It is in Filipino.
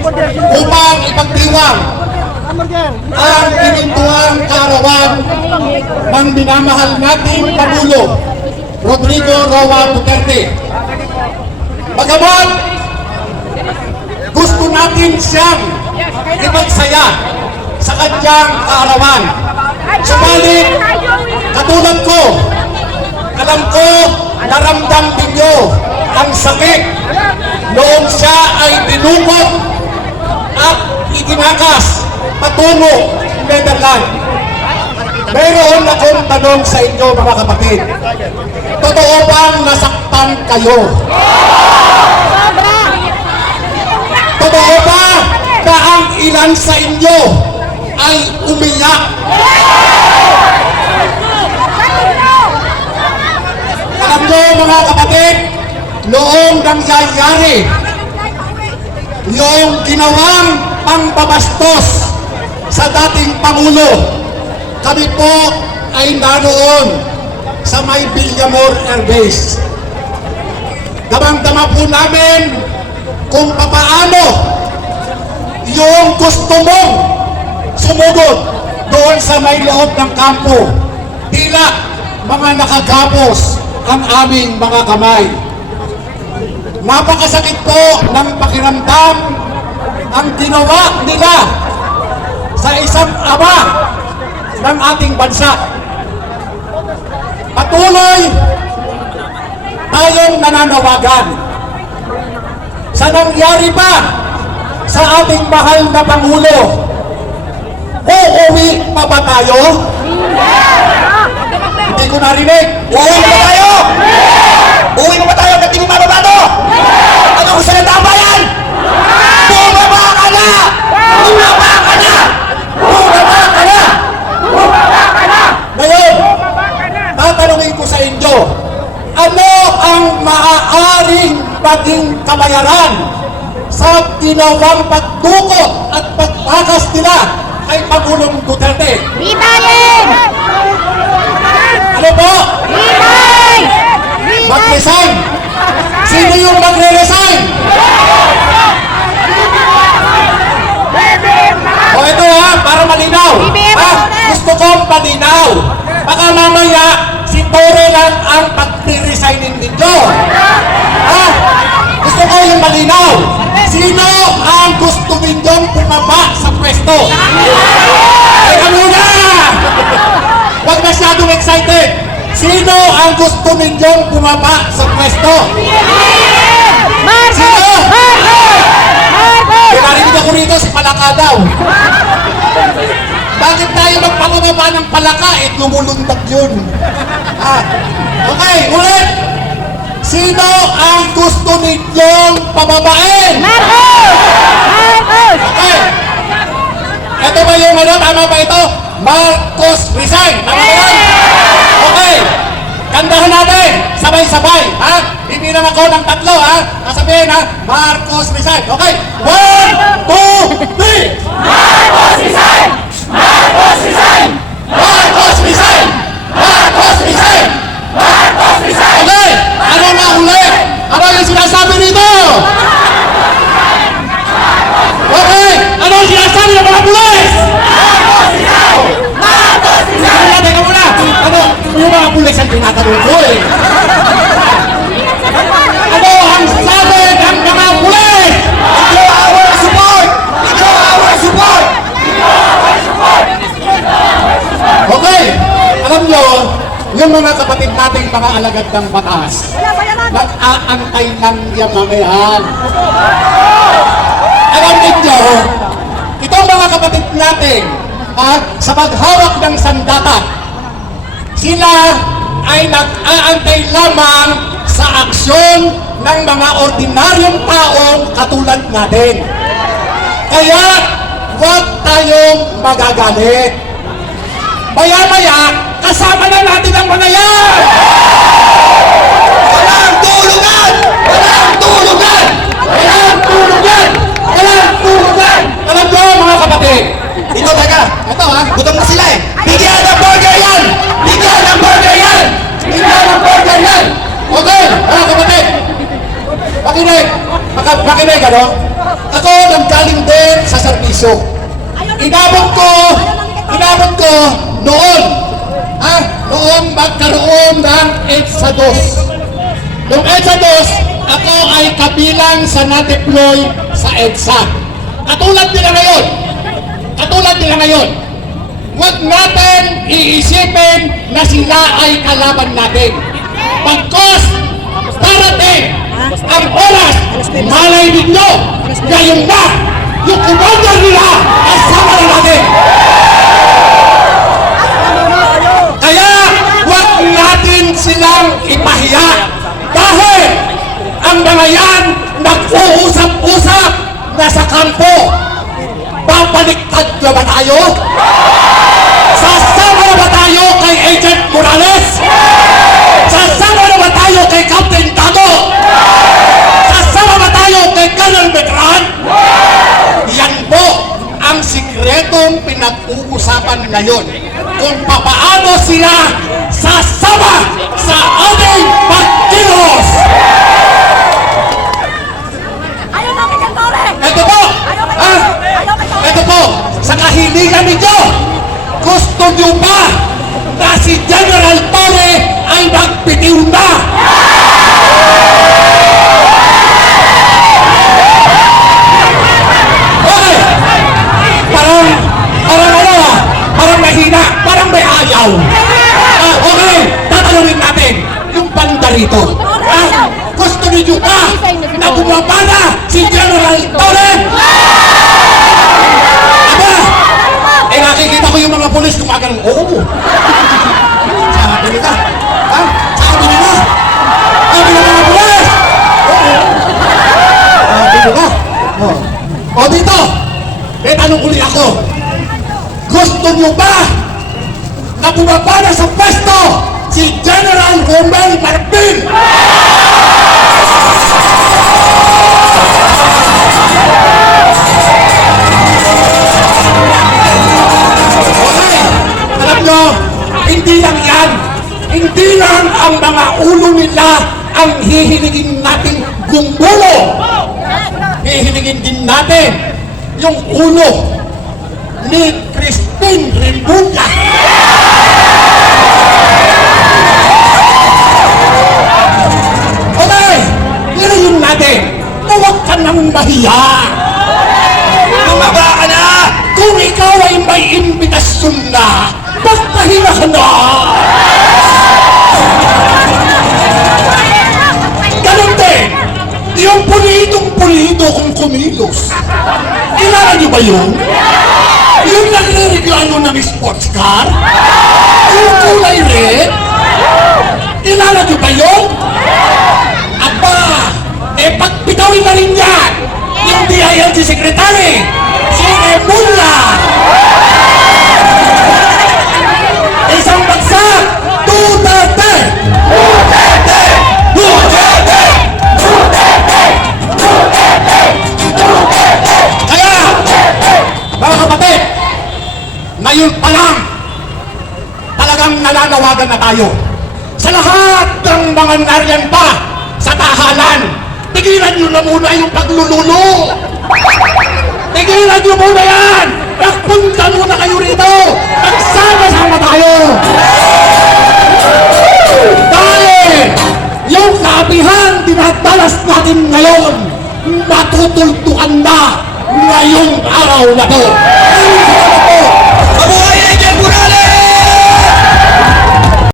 upang ipagdiwang ang pinuntuang kaarawan ng minamahal nating Pangulo, Rodrigo Roa Duterte. Bagamat gusto natin siyang ipagsaya sa kanyang kaarawan, subalit katulad ko, alam ko naramdam ninyo ang sakit noong siya ay dinukot at itinakas patungo Netherlands. Mayroon akong tanong sa inyo mga kapatid. Totoo bang nasaktan kayo? Totoo ba na ang ilan sa inyo ay umiyak? Alam nyo mga kapatid, noong nangyayari yung ginawang pangbabastos sa dating Pangulo, kami po ay naroon sa may Villamor Air Base. Damang-dama po namin kung papaano yung gusto mong sumugod doon sa may loob ng kampo. Tila mga nakagapos ang aming mga kamay. Napakasakit po ng pakiramdam ang ginawa nila sa isang ama ng ating bansa. Patuloy tayong nananawagan sa nangyari pa sa ating mahal na Pangulo. Uuwi pa ba tayo? Hindi ko narinig. Uuwi pa tayo? Uuwi pa ba tayo? Hindi mo mababato? Ano kung salita ba yan? Bumaba ka na! Bumaba ka na! Bumaba ka na! Bumaba ka na! Ngayon, tatanungin ko sa inyo, ano ang maaaring maging kabayaran sa ginawang pagdukot at pagtakas nila kay Pangulong Duterte? Bibayin! Ano po? Bibayin! Mag-resign! Sino yung magre-resign? O ito ha, para malinaw. Ha? Gusto kong malinaw. Baka mamaya si Tore lang ang pag-resignin ninyo. Ha? Gusto ko yung malinaw. Sino ang gusto ninyong bumaba sa pwesto? Teka muna! Huwag masyadong excited. Sino ang gusto ninyong bumaba sa pwesto? Sino? Pinarinig ako rito sa palaka daw. Bakit tayo magpapababa ng palaka? Lumulundag yun. Okay, ulit. Sino ang gusto ninyong pababain? Okay. Ito ba yung ano? Tama ba ito? Marcos resign. Tama ba yan? Okay. Kandahan natin. Sabay-sabay. Ha? Bibilang ako ng tatlo. Ha? Kasabihin ha? Marcos resign. Okay. 1, 2, 3. Marcos resign! Marcos resign! Marcos resign! Marcos resign! Marcos resign! Okay. Ano na ulit? Ano yung sinasabi nito? Okay. Ano yung sinasabi ng mga pulis? Marcos resign! Marcos resign! Teka muna. Ano? Yung mga pulis ang tinatanong ko eh. Ano ang sabi ng mga pulis? Ito our support! Ito our support! Okay. Alam nyo, yung mga kapatid nating mga alagad ng batas, nag-aantay lang yung mga yan. Alam ninyo, itong mga kapatid natin, sa paghawak ng sandata, sila ay nag-aantay lamang sa aksyon ng mga ordinaryong taong katulad natin. Kaya, huwag tayong magagalit. Maya-maya, kasama na natin ang mga yan! Walang tulugan! Walang tulugan! Walang tulugan! Walang tulugan! Alam nyo mga kapatid, ito teka, ito ha, gutom na sila eh. Bigyan ng burger yan! Bigyan ng burger yan! Bigyan ng burger yan! Okay, mga kapatid, makinig, ano? Ako nanggaling din sa serbisyo. Inabot ko noon, noong magkaroon ng EDSA 2. Noong EDSA 2, ako ay kabilang sa na-deploy sa EDSA. Katulad nila ngayon, huwag natin iisipin na sila ay kalaban natin. Pagkos, darating ang oras, malay ninyo, ngayon na, yung commander nila, kasama na natin. Kaya, huwag natin silang ipahiya. Dahil, ang mga yan, nag-uusap-usap na sa kampo. Babaliktad na ba tayo? Sasama na ba tayo kay Agent Morales? Sasama na ba tayo kay Captain Tato? Sasama ba tayo kay Colonel Betran? Yan po ang sikretong pinag-uusapan ngayon kung papaano sila sasama sa ating pagkilos. Ayaw namin yan, Tore! Ito po, sa kahilingan ninyo, gusto nyo ba na si General Torre ay magpitiw na? Okay, parang mahina, parang may ayaw. Okay, tatanungin natin yung banda rito. Gusto niyo ba na bumaba na si General Torre? Nakikita ko yung mga polis gumagang, oo. Sabi nila. Sabi nila mga polis. Oo. Sabi nila. O dito, may tanong uli ako. Gusto nyo ba na bumaba na sa pwesto si General Romel Martin? Hindi lang yan. Hindi lang ang mga ulo nila ang hihiligin nating gumbulo. Hihiligin din natin yung ulo ni Christine Rimbulla. Okay, hilihin natin na huwag ka nang mahiya. Bumaba ka na! Kung ikaw ay may imbitasyon na, magpahinga ka na! Ganun din, yung pulitong-pulito kong kumilos. Kilala niyo ba yun? Yung nagre-reklamo ng sports car? Yung kulay red? Kilala niyo ba yun? Aba, pagpitawin na rin yan! Yung DILG Secretary! Si Rimbulla! Isang bagsak! Duterte! Duterte! Duterte! Duterte! Duterte! Duterte! Kaya, mga kapatid, ngayon pa lang, talagang nananawagan na tayo. Sa lahat ng mga nariyan pa sa tahanan, tigilan nyo na muna yung paglululo. Tigilan nyo muna yan! Magpunta muna kayo rito! Magsama-sama tayo! Dahil yung kaapihan dinadalas natin ngayon, matutultukan na ngayong araw na to.